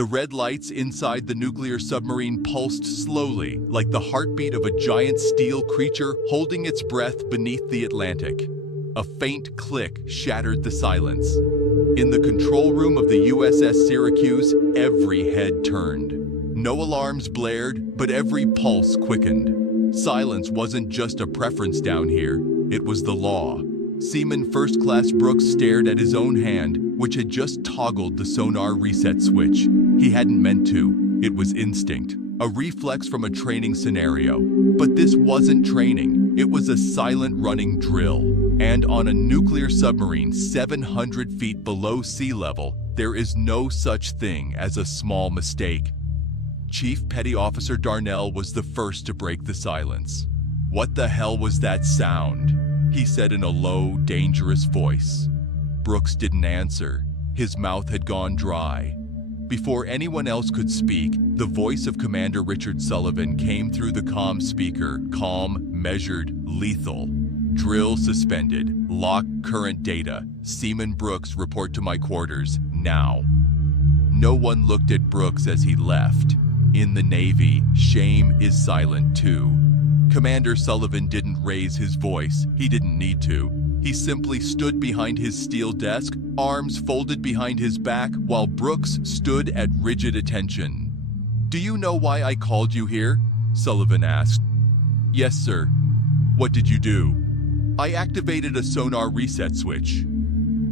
The red lights inside the nuclear submarine pulsed slowly, like the heartbeat of a giant steel creature holding its breath beneath the Atlantic. A faint click shattered the silence. In the control room of the USS Syracuse, every head turned. No alarms blared, but every pulse quickened. Silence wasn't just a preference down here, it was the law. Seaman First Class Brooks stared at his own hand, which had just toggled the sonar reset switch. He hadn't meant to. It was instinct, a reflex from a training scenario. But this wasn't training. It was a silent running drill. And on a nuclear submarine 700 feet below sea level, there is no such thing as a small mistake. Chief Petty Officer Darnell was the first to break the silence. "What the hell was that sound?" he said in a low, dangerous voice. Brooks didn't answer. His mouth had gone dry. Before anyone else could speak, the voice of Commander Richard Sullivan came through the comm speaker, calm, measured, lethal. "Drill suspended. Lock current data. Seaman Brooks, report to my quarters, now." No one looked at Brooks as he left. In the Navy, shame is silent too. Commander Sullivan didn't raise his voice. He didn't need to. He simply stood behind his steel desk, arms folded behind his back, while Brooks stood at rigid attention. "Do you know why I called you here?" Sullivan asked. "Yes, sir." "What did you do?" "I activated a sonar reset switch."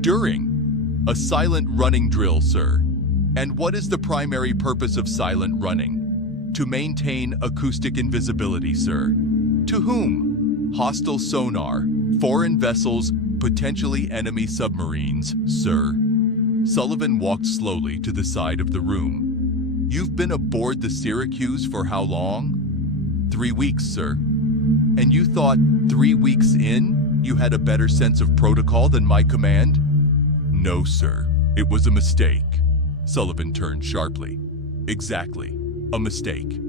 "During?" "A silent running drill, sir." "And what is the primary purpose of silent running?" "To maintain acoustic invisibility, sir." "To whom?" "Hostile sonar, foreign vessels, potentially enemy submarines, sir." Sullivan walked slowly to the side of the room. "You've been aboard the Syracuse for how long?" 3 weeks, sir." "And you thought 3 weeks in, you had a better sense of protocol than my command?" "No, sir. It was a mistake." Sullivan turned sharply. "Exactly. A mistake.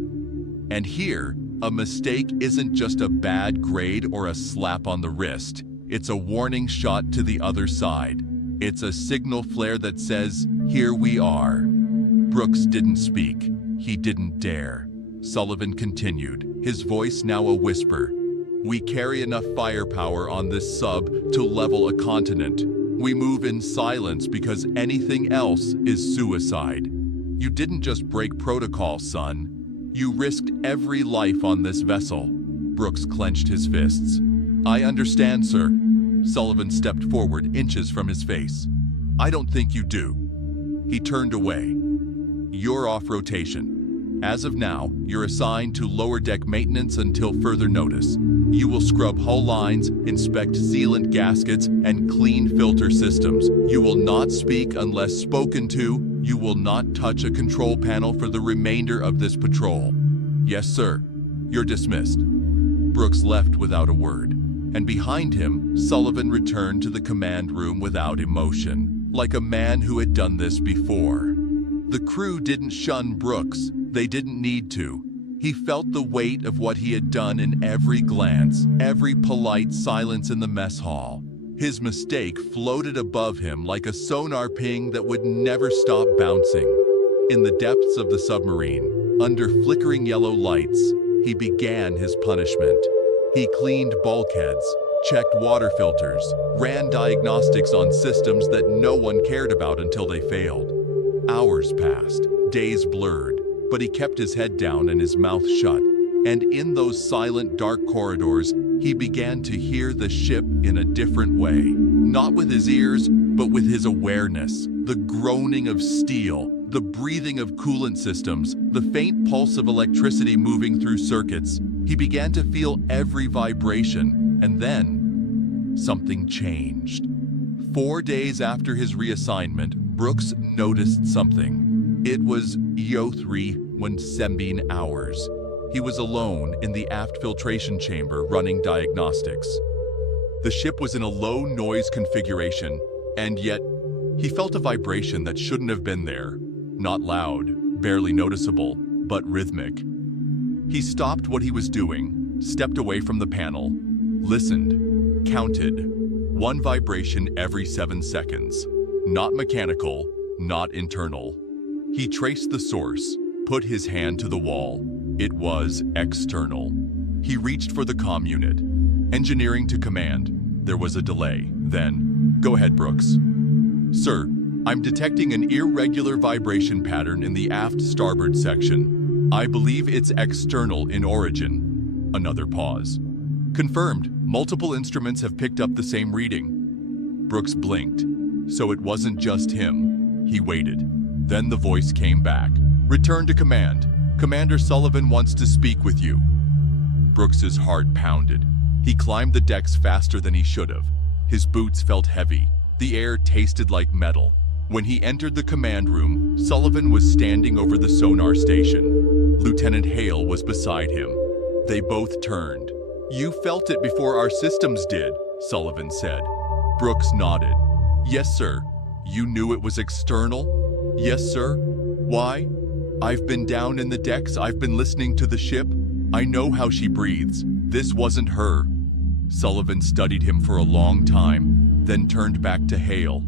And here, a mistake isn't just a bad grade or a slap on the wrist. It's a warning shot to the other side. It's a signal flare that says, 'Here we are.'" Brooks didn't speak. He didn't dare. Sullivan continued, his voice now a whisper. "We carry enough firepower on this sub to level a continent. We move in silence because anything else is suicide. You didn't just break protocol, son. You risked every life on this vessel." Brooks clenched his fists. "I understand, sir." Sullivan stepped forward inches from his face. "I don't think you do." He turned away. "You're off rotation. As of now, you're assigned to lower deck maintenance until further notice. You will scrub hull lines, inspect sealant gaskets, and clean filter systems. You will not speak unless spoken to. You will not touch a control panel for the remainder of this patrol." "Yes, sir." "You're dismissed." Brooks left without a word, and behind him, Sullivan returned to the command room without emotion, like a man who had done this before. The crew didn't shun Brooks. They didn't need to. He felt the weight of what he had done in every glance, every polite silence in the mess hall. His mistake floated above him like a sonar ping that would never stop bouncing. In the depths of the submarine, under flickering yellow lights, he began his punishment. He cleaned bulkheads, checked water filters, ran diagnostics on systems that no one cared about until they failed. Hours passed, days blurred, but he kept his head down and his mouth shut. And in those silent, dark corridors, he began to hear the ship in a different way. Not with his ears, but with his awareness. The groaning of steel, the breathing of coolant systems, the faint pulse of electricity moving through circuits. He began to feel every vibration, and then something changed. 4 days after his reassignment, Brooks noticed something. It was Yo317 hours. He was alone in the aft filtration chamber running diagnostics. The ship was in a low noise configuration, and yet he felt a vibration that shouldn't have been there. Not loud, barely noticeable, but rhythmic. He stopped what he was doing, stepped away from the panel, listened, counted. One vibration every 7 seconds. Not mechanical, not internal. He traced the source, put his hand to the wall. It was external. He reached for the comm unit. Engineering to command. There was a delay. Then, go ahead, Brooks. Sir, I'm detecting an irregular vibration pattern in the aft starboard section. I believe it's external in origin. Another pause. Confirmed. Multiple instruments have picked up the same reading. Brooks blinked. So it wasn't just him. He waited. Then the voice came back. Return to command. Commander Sullivan wants to speak with you. Brooks's heart pounded. He climbed the decks faster than he should have. His boots felt heavy. The air tasted like metal. When he entered the command room, Sullivan was standing over the sonar station. Lieutenant Hale was beside him. They both turned. You felt it before our systems did, Sullivan said. Brooks nodded. Yes, sir. You knew it was external? Yes, sir. Why? I've been down in the decks. I've been listening to the ship. I know how she breathes. This wasn't her. Sullivan studied him for a long time, then turned back to Hale.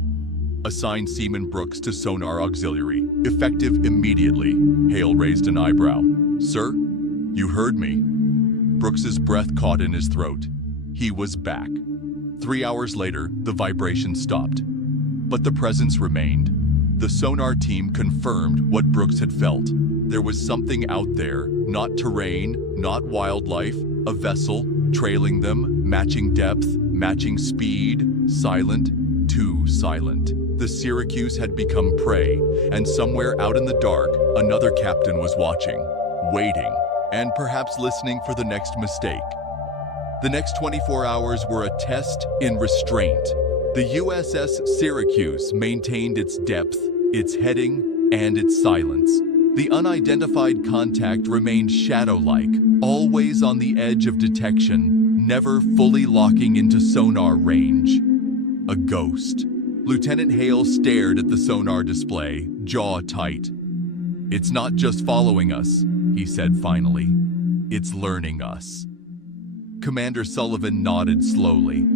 Assign Seaman Brooks to Sonar Auxiliary. Effective immediately. Hale raised an eyebrow. Sir, you heard me. Brooks's breath caught in his throat. He was back. 3 hours later, the vibration stopped. But the presence remained. The sonar team confirmed what Brooks had felt. There was something out there, not terrain, not wildlife, a vessel, trailing them, matching depth, matching speed, silent, too silent. The Syracuse had become prey, and somewhere out in the dark, another captain was watching, waiting, and perhaps listening for the next mistake. The next 24 hours were a test in restraint. The USS Syracuse maintained its depth, its heading, and its silence. The unidentified contact remained shadow-like, always on the edge of detection, never fully locking into sonar range. A ghost. Lieutenant Hale stared at the sonar display, jaw tight. It's not just following us, he said finally. It's learning us. Commander Sullivan nodded slowly.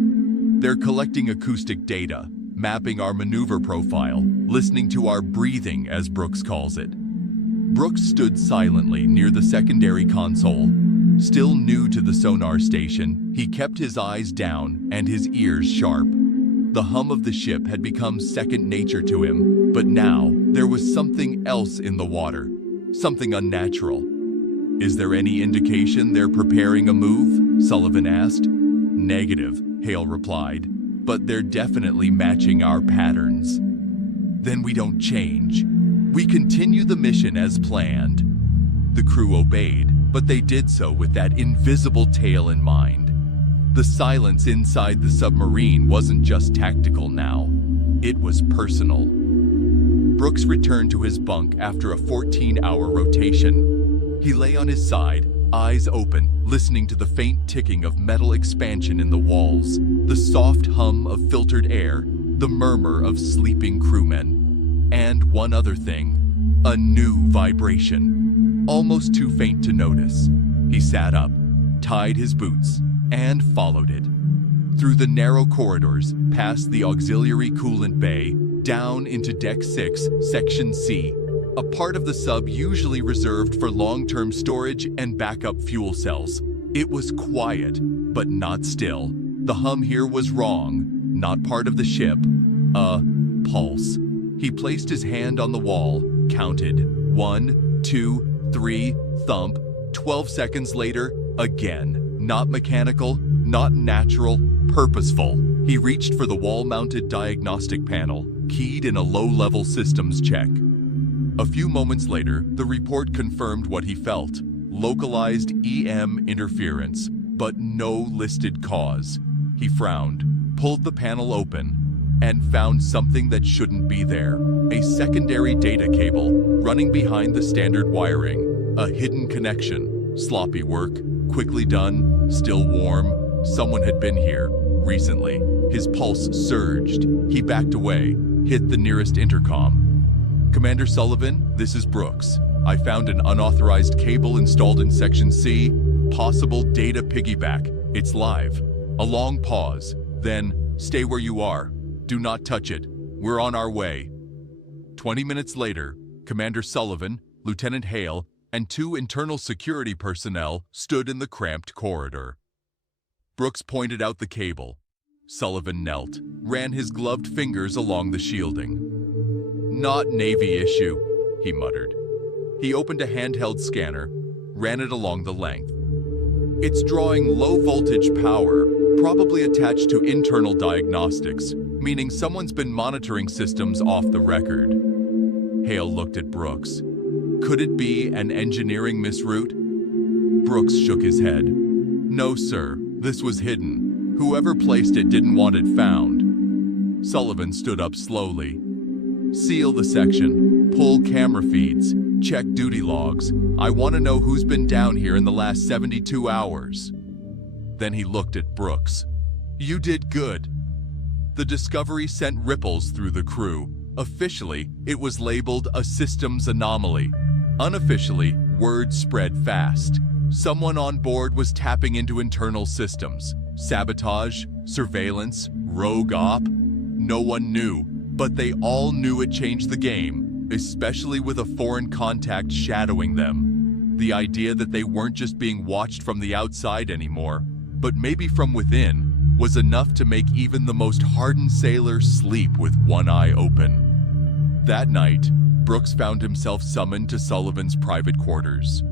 They're collecting acoustic data, mapping our maneuver profile, listening to our breathing, as Brooks calls it. Brooks stood silently near the secondary console. Still new to the sonar station, he kept his eyes down and his ears sharp. The hum of the ship had become second nature to him, but now there was something else in the water, something unnatural. Is there any indication they're preparing a move? Sullivan asked. Negative, Hale replied, but they're definitely matching our patterns. Then we don't change. We continue the mission as planned. The crew obeyed, but they did so with that invisible tail in mind. The silence inside the submarine wasn't just tactical now. It was personal. Brooks returned to his bunk after a 14-hour rotation. He lay on his side, eyes open, listening to the faint ticking of metal expansion in the walls, the soft hum of filtered air, the murmur of sleeping crewmen. And one other thing, a new vibration, almost too faint to notice. He sat up, tied his boots, and followed it. Through the narrow corridors, past the auxiliary coolant bay, down into Deck 6, Section C, a part of the sub usually reserved for long-term storage and backup fuel cells. It was quiet, but not still. The hum here was wrong, not part of the ship. A pulse. He placed his hand on the wall, counted. 1, 2, 3, thump. 12 seconds later, again. Not mechanical, not natural, purposeful. He reached for the wall-mounted diagnostic panel, keyed in a low-level systems check. A few moments later, the report confirmed what he felt. Localized EM interference, but no listed cause. He frowned, pulled the panel open, and found something that shouldn't be there. A secondary data cable running behind the standard wiring. A hidden connection. Sloppy work, quickly done, still warm. Someone had been here, recently. His pulse surged. He backed away, hit the nearest intercom. Commander Sullivan, this is Brooks. I found an unauthorized cable installed in Section C. Possible data piggyback. It's live. A long pause. Then, stay where you are. Do not touch it. We're on our way. 20 minutes later, Commander Sullivan, Lieutenant Hale, and 2 internal security personnel stood in the cramped corridor. Brooks pointed out the cable. Sullivan knelt, ran his gloved fingers along the shielding. "Not Navy issue," he muttered. He opened a handheld scanner, ran it along the length. "It's drawing low-voltage power, probably attached to internal diagnostics, meaning someone's been monitoring systems off the record." Hale looked at Brooks. "Could it be an engineering misroute?" Brooks shook his head. "No, sir. This was hidden. Whoever placed it didn't want it found." Sullivan stood up slowly. "Seal the section. Pull camera feeds. Check duty logs. I want to know who's been down here in the last 72 hours. Then he looked at Brooks. "You did good." The discovery sent ripples through the crew. Officially, it was labeled a systems anomaly. Unofficially, word spread fast. Someone on board was tapping into internal systems. Sabotage, surveillance, rogue op. No one knew, but they all knew it changed the game, especially with a foreign contact shadowing them. The idea that they weren't just being watched from the outside anymore, but maybe from within, was enough to make even the most hardened sailor sleep with one eye open. That night, Brooks found himself summoned to Sullivan's private quarters.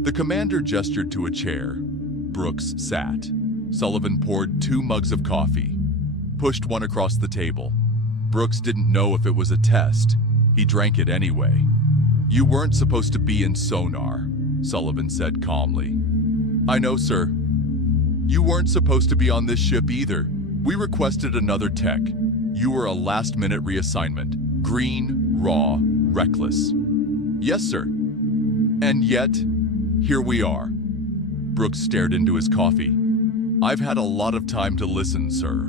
The commander gestured to a chair. Brooks sat. Sullivan poured 2 mugs of coffee, pushed one across the table. Brooks didn't know if it was a test. He drank it anyway. "You weren't supposed to be in sonar," Sullivan said calmly. "I know, sir. You weren't supposed to be on this ship either. We requested another tech. You were a last-minute reassignment. Green, raw, reckless." "Yes, sir." "And yet, here we are." Brooks stared into his coffee. "I've had a lot of time to listen, sir."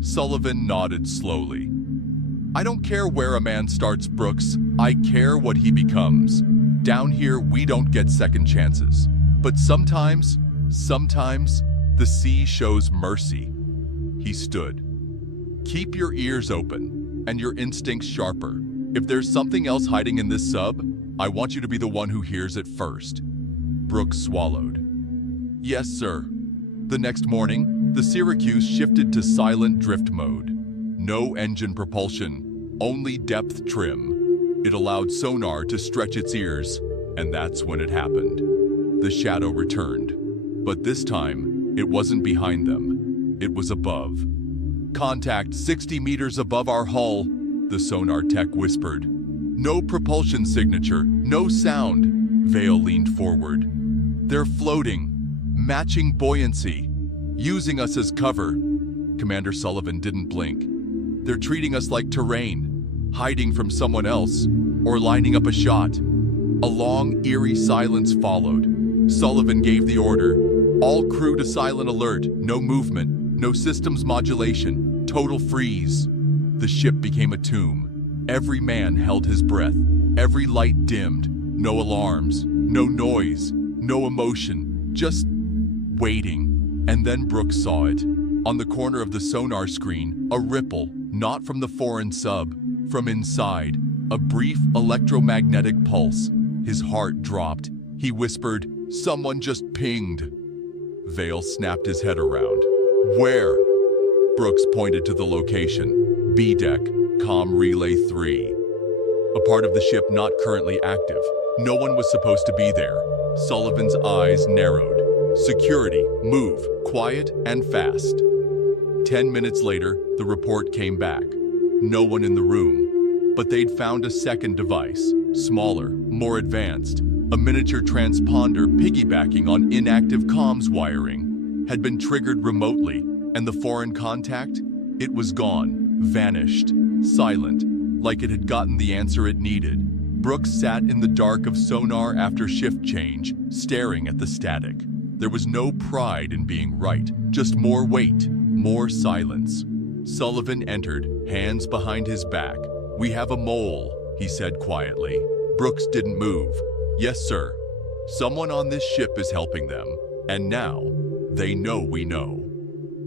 Sullivan nodded slowly. "I don't care where a man starts, Brooks. I care what he becomes. Down here, we don't get second chances. But sometimes, the sea shows mercy." He stood. "Keep your ears open and your instincts sharper. If there's something else hiding in this sub, I want you to be the one who hears it first." Brooks swallowed. "Yes, sir." The next morning, the Syracuse shifted to silent drift mode. No engine propulsion, only depth trim. It allowed sonar to stretch its ears, and that's when it happened. The shadow returned, but this time, it wasn't behind them. It was above. "Contact 60 meters above our hull," the sonar tech whispered. "No propulsion signature, no sound." Vale leaned forward. "They're floating, matching buoyancy, using us as cover." Commander Sullivan didn't blink. "They're treating us like terrain, hiding from someone else, or lining up a shot." A long, eerie silence followed. Sullivan gave the order. "All crew to silent alert, no movement, no systems modulation, total freeze." The ship became a tomb. Every man held his breath, every light dimmed. No alarms, no noise, no emotion, just waiting. And then Brooks saw it. On the corner of the sonar screen, a ripple, not from the foreign sub, from inside. A brief electromagnetic pulse. His heart dropped. He whispered, "Someone just pinged." Vale snapped his head around. "Where?" Brooks pointed to the location. "B deck, comm relay 3. A part of the ship not currently active. No one was supposed to be there." Sullivan's eyes narrowed. "Security, move, quiet and fast." 10 minutes later, the report came back. No one in the room. But they'd found a second device, smaller, more advanced. A miniature transponder piggybacking on inactive comms wiring. Had been triggered remotely, and the foreign contact? It was gone, vanished, silent, like it had gotten the answer it needed. Brooks sat in the dark of sonar after shift change, staring at the static. There was no pride in being right, just more weight, more silence. Sullivan entered, hands behind his back. "We have a mole," he said quietly. Brooks didn't move. "Yes, sir. Someone on this ship is helping them, and now they know we know."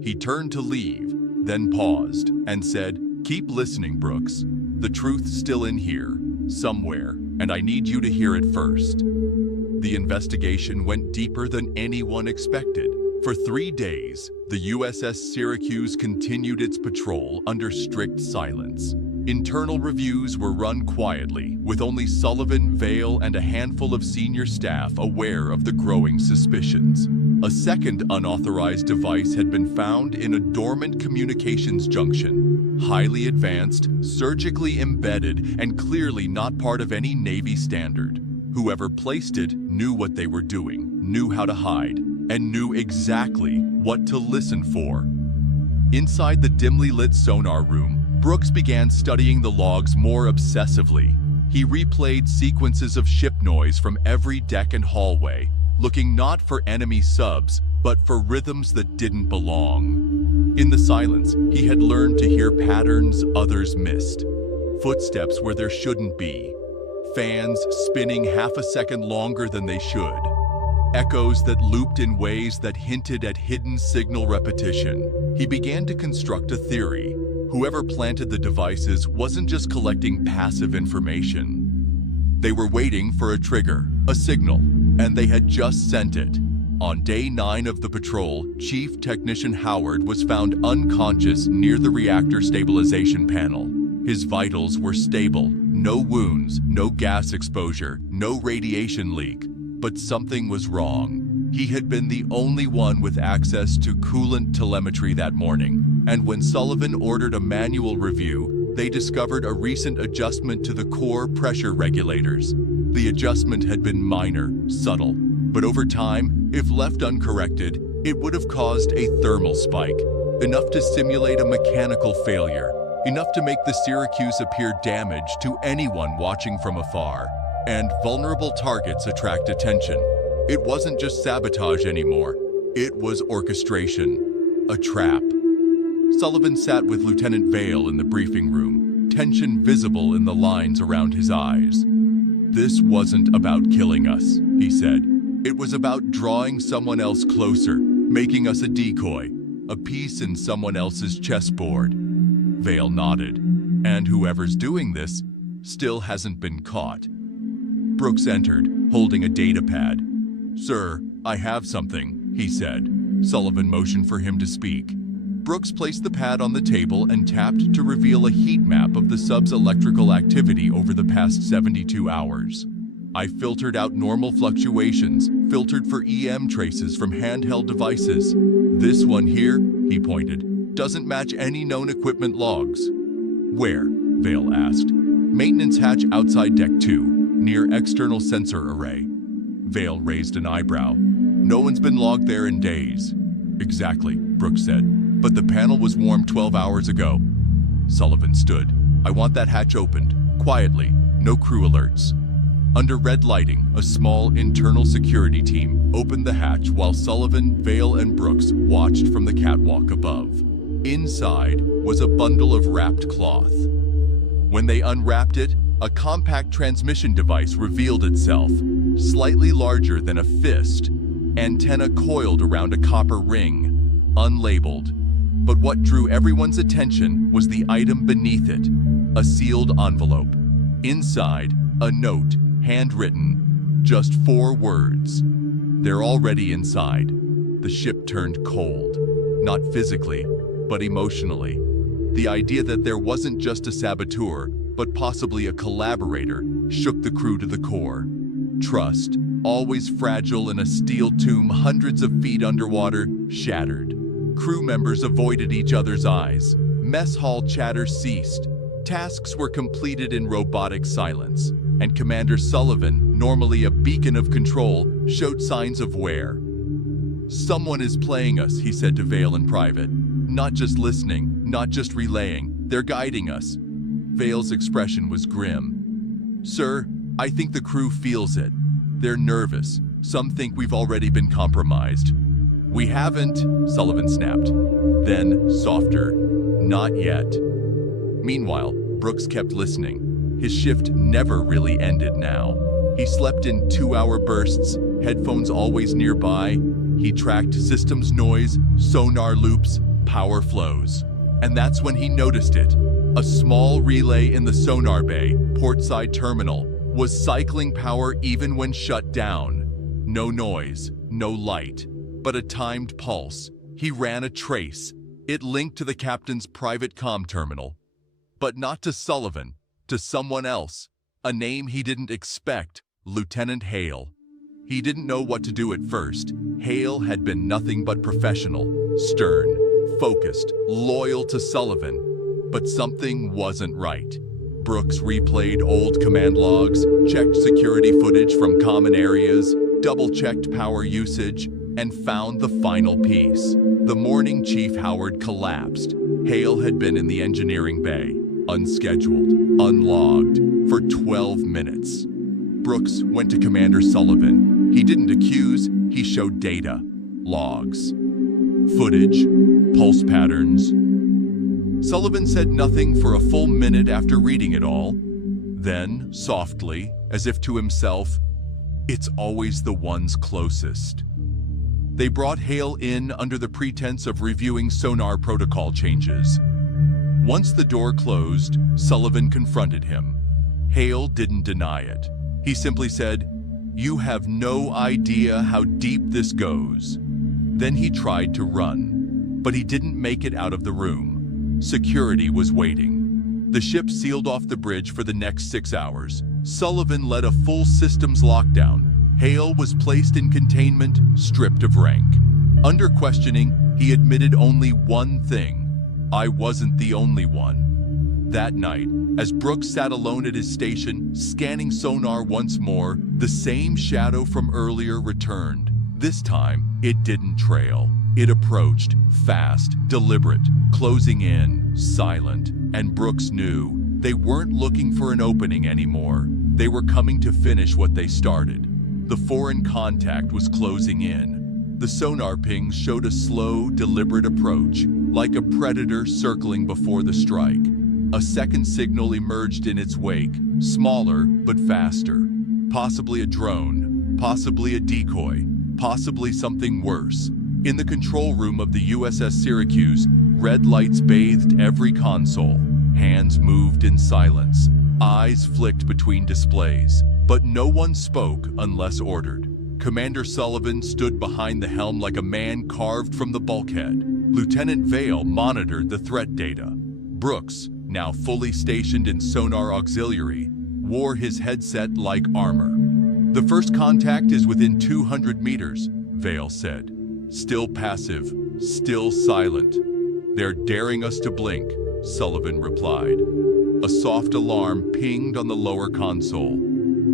He turned to leave, then paused and said, "Keep listening, Brooks. The truth's still in here. somewhere, and I need you to hear it first. The investigation went deeper than anyone expected. For 3 days, the USS Syracuse continued its patrol under strict silence. Internal reviews were run quietly, with only Sullivan, Vale, and a handful of senior staff aware of the growing suspicions. A second unauthorized device had been found in a dormant communications junction. Highly advanced, surgically embedded, and clearly not part of any Navy standard. Whoever placed it knew what they were doing, knew how to hide, and knew exactly what to listen for. Inside the dimly lit sonar room, Brooks began studying the logs more obsessively. He replayed sequences of ship noise from every deck and hallway, looking not for enemy subs, but for rhythms that didn't belong. In the silence, he had learned to hear patterns others missed. Footsteps where there shouldn't be. Fans spinning half a second longer than they should. Echoes that looped in ways that hinted at hidden signal repetition. He began to construct a theory. Whoever planted the devices wasn't just collecting passive information. They were waiting for a trigger, a signal, and they had just sent it. On day 9 of the patrol, Chief Technician Howard was found unconscious near the reactor stabilization panel. His vitals were stable, no wounds, no gas exposure, no radiation leak. But something was wrong. He had been the only one with access to coolant telemetry that morning, and when Sullivan ordered a manual review, they discovered a recent adjustment to the core pressure regulators. The adjustment had been minor, subtle, but over time, if left uncorrected, it would have caused a thermal spike, enough to simulate a mechanical failure, enough to make the Syracuse appear damaged to anyone watching from afar. And vulnerable targets attract attention. It wasn't just sabotage anymore. It was orchestration, a trap. Sullivan sat with Lieutenant Vale in the briefing room, tension visible in the lines around his eyes. "This wasn't about killing us," he said. "It was about drawing someone else closer, making us a decoy, a piece in someone else's chessboard." Vale nodded. "And whoever's doing this still hasn't been caught." Brooks entered, holding a data pad. "Sir, I have something," he said. Sullivan motioned for him to speak. Brooks placed the pad on the table and tapped to reveal a heat map of the sub's electrical activity over the past 72 hours. "I filtered out normal fluctuations, filtered for EM traces from handheld devices. This one here," he pointed, "doesn't match any known equipment logs." "Where?" Vale asked. "Maintenance hatch outside deck 2. Near external sensor array." Vale raised an eyebrow. "No one's been logged there in days." "Exactly," Brooks said. "But the panel was warmed 12 hours ago." Sullivan stood. "I want that hatch opened, quietly, no crew alerts." Under red lighting, a small internal security team opened the hatch while Sullivan, Vale, and Brooks watched from the catwalk above. Inside was a bundle of wrapped cloth. When they unwrapped it, a compact transmission device revealed itself, slightly larger than a fist, antenna coiled around a copper ring, unlabeled. But what drew everyone's attention was the item beneath it, a sealed envelope. Inside, a note, handwritten, just 4 words. "They're already inside." The ship turned cold, not physically, but emotionally. The idea that there wasn't just a saboteur, but possibly a collaborator, shook the crew to the core. Trust, always fragile in a steel tomb hundreds of feet underwater, shattered. Crew members avoided each other's eyes. Mess hall chatter ceased. Tasks were completed in robotic silence, and Commander Sullivan, normally a beacon of control, showed signs of wear. "Someone is playing us," he said to Vale in private. "Not just listening, not just relaying, they're guiding us." Vale's expression was grim. "Sir, I think the crew feels it. They're nervous. Some think we've already been compromised." "We haven't," Sullivan snapped. Then, softer, "Not yet." Meanwhile, Brooks kept listening. His shift never really ended now. He slept in 2-hour bursts, headphones always nearby. He tracked systems noise, sonar loops, power flows. And that's when he noticed it. A small relay in the sonar bay, portside terminal, was cycling power even when shut down. No noise, no light, but a timed pulse. He ran a trace. It linked to the captain's private comm terminal. But not to Sullivan, to someone else. A name he didn't expect, Lieutenant Hale. He didn't know what to do at first. Hale had been nothing but professional, stern, focused, loyal to Sullivan. But something wasn't right. Brooks replayed old command logs, checked security footage from common areas, double-checked power usage, and found the final piece. The morning Chief Howard collapsed. Hale had been in the engineering bay, unscheduled, unlogged, for 12 minutes. Brooks went to Commander Sullivan. He didn't accuse, he showed data, logs, footage, pulse patterns. Sullivan said nothing for a full minute after reading it all. Then, softly, as if to himself, "It's always the ones closest." They brought Hale in under the pretense of reviewing sonar protocol changes. Once the door closed, Sullivan confronted him. Hale didn't deny it. He simply said, "You have no idea how deep this goes." Then he tried to run, but he didn't make it out of the room. Security was waiting. The ship sealed off the bridge for the next 6 hours. Sullivan led a full systems lockdown. Hale was placed in containment, stripped of rank. Under questioning, he admitted only one thing: "I wasn't the only one." That night, as Brooks sat alone at his station, scanning sonar once more, the same shadow from earlier returned. This time, it didn't trail. It approached, fast, deliberate, closing in, silent, and Brooks knew they weren't looking for an opening anymore. They were coming to finish what they started. The foreign contact was closing in. The sonar pings showed a slow, deliberate approach, like a predator circling before the strike. A second signal emerged in its wake, smaller but faster. Possibly a drone, possibly a decoy, possibly something worse. In the control room of the USS Syracuse, red lights bathed every console. Hands moved in silence. Eyes flicked between displays. But no one spoke unless ordered. Commander Sullivan stood behind the helm like a man carved from the bulkhead. Lieutenant Vale monitored the threat data. Brooks, now fully stationed in sonar auxiliary, wore his headset like armor. "The first contact is within 200 meters, Vale said. "Still passive, still silent. They're daring us to blink," Sullivan replied. A soft alarm pinged on the lower console.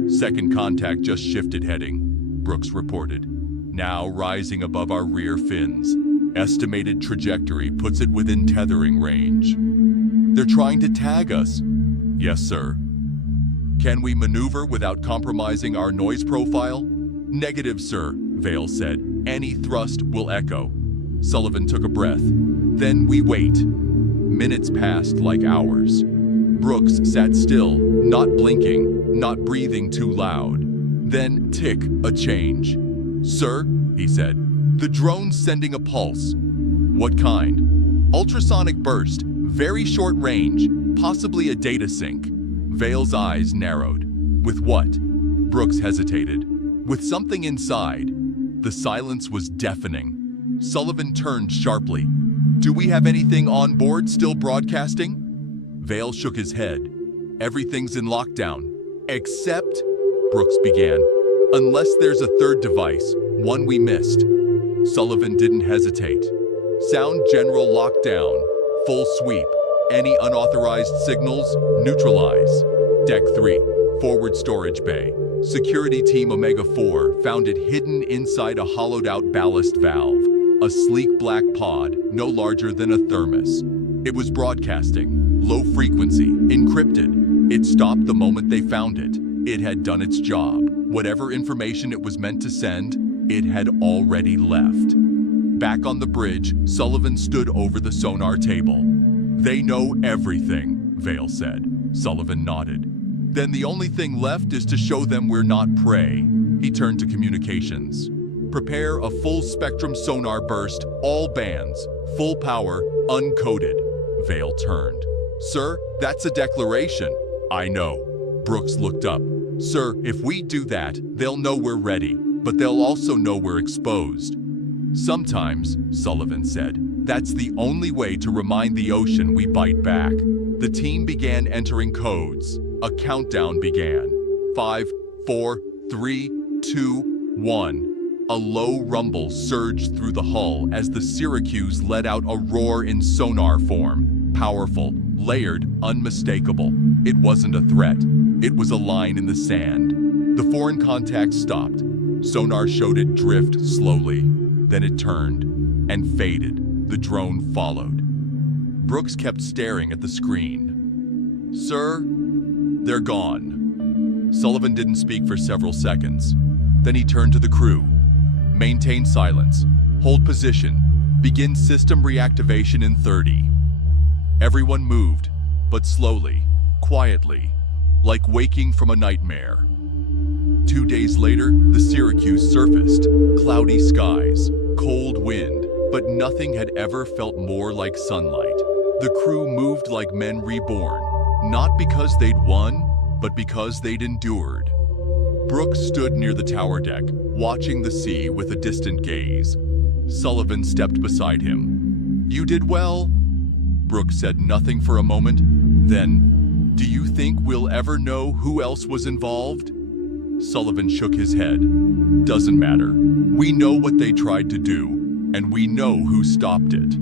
"Second contact just shifted heading," Brooks reported. "Now rising above our rear fins. Estimated trajectory puts it within tethering range." "They're trying to tag us." "Yes, sir." "Can we maneuver without compromising our noise profile?" "Negative, sir," Vale said. "Any thrust will echo." Sullivan took a breath. "Then we wait." Minutes passed like hours. Brooks sat still, not blinking, not breathing too loud. Then, tick, a change. "Sir," he said, "the drone's sending a pulse." "What kind?" "Ultrasonic burst, very short range, possibly a data sync." Vale's eyes narrowed. "With what?" Brooks hesitated. "With something inside." The silence was deafening. Sullivan turned sharply. "Do we have anything on board still broadcasting?" Vale shook his head. "Everything's in lockdown. Except," Brooks began, "unless there's a third device, one we missed." Sullivan didn't hesitate. "Sound general lockdown. Full sweep. Any unauthorized signals, neutralize. Deck 3, forward storage bay. Security Team Omega 4 found it hidden inside a hollowed-out ballast valve, a sleek black pod no larger than a thermos. It was broadcasting, low frequency, encrypted. It stopped the moment they found it. It had done its job. Whatever information it was meant to send, it had already left." Back on the bridge, Sullivan stood over the sonar table. "They know everything," Vale said. Sullivan nodded. "Then the only thing left is to show them we're not prey." He turned to communications. "Prepare a full-spectrum sonar burst, all bands, full power, uncoded." Vale turned. Sir, that's a declaration. I know. Brooks looked up. Sir, if we do that, they'll know we're ready, but they'll also know we're exposed. Sometimes, Sullivan said, that's the only way to remind the ocean we bite back. The team began entering codes. A countdown began. 5, 4, 3, 2, 1. A low rumble surged through the hull as the Syracuse let out a roar in sonar form. Powerful, layered, unmistakable. It wasn't a threat. It was a line in the sand. The foreign contact stopped. Sonar showed it drift slowly. Then it turned and faded. The drone followed. Brooks kept staring at the screen. Sir, they're gone. Sullivan didn't speak for several seconds. Then he turned to the crew. Maintain silence. Hold position. Begin system reactivation in 30. Everyone moved, but slowly, quietly, like waking from a nightmare. 2 days later, the Syracuse surfaced. Cloudy skies, cold wind, but nothing had ever felt more like sunlight. The crew moved like men reborn, not because they'd won, but because they'd endured. Brooks stood near the tower deck, watching the sea with a distant gaze. Sullivan stepped beside him. You did well. Brooks said nothing for a moment. Then, do you think we'll ever know who else was involved? Sullivan shook his head. Doesn't matter. We know what they tried to do, and we know who stopped it.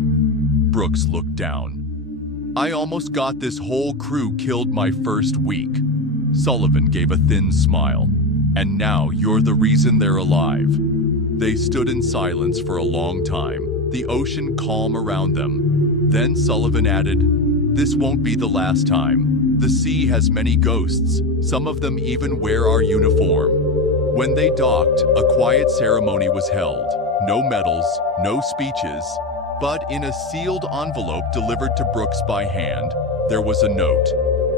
Brooks looked down. I almost got this whole crew killed my first week. Sullivan gave a thin smile. And now you're the reason they're alive. They stood in silence for a long time, the ocean calm around them. Then Sullivan added, this won't be the last time. The sea has many ghosts, some of them even wear our uniform. When they docked, a quiet ceremony was held. No medals, no speeches, but in a sealed envelope delivered to Brooks by hand, there was a note.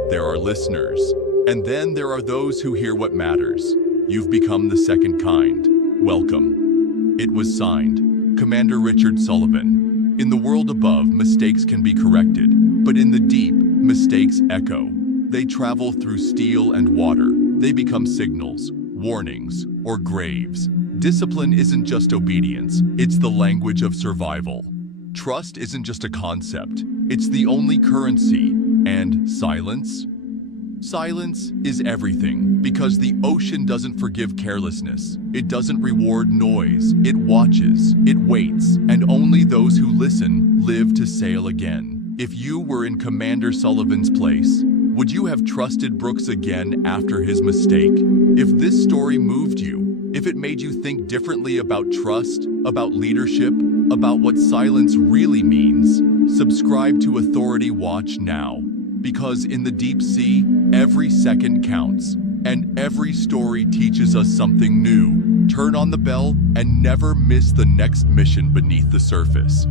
There are listeners, and then there are those who hear what matters. You've become the second kind. Welcome. It was signed, Commander Richard Sullivan. In the world above, mistakes can be corrected, but in the deep, mistakes echo. They travel through steel and water. They become signals, warnings, or graves. Discipline isn't just obedience, it's the language of survival. Trust isn't just a concept, it's the only currency. And silence? Silence is everything, because the ocean doesn't forgive carelessness. It doesn't reward noise. It watches, it waits, and only those who listen live to sail again. If you were in Commander Sullivan's place, would you have trusted Brooks again after his mistake? If this story moved you, if it made you think differently about trust, about leadership, about what silence really means, subscribe to Authority Watch now. Because in the deep sea, every second counts, and every story teaches us something new. Turn on the bell and never miss the next mission beneath the surface.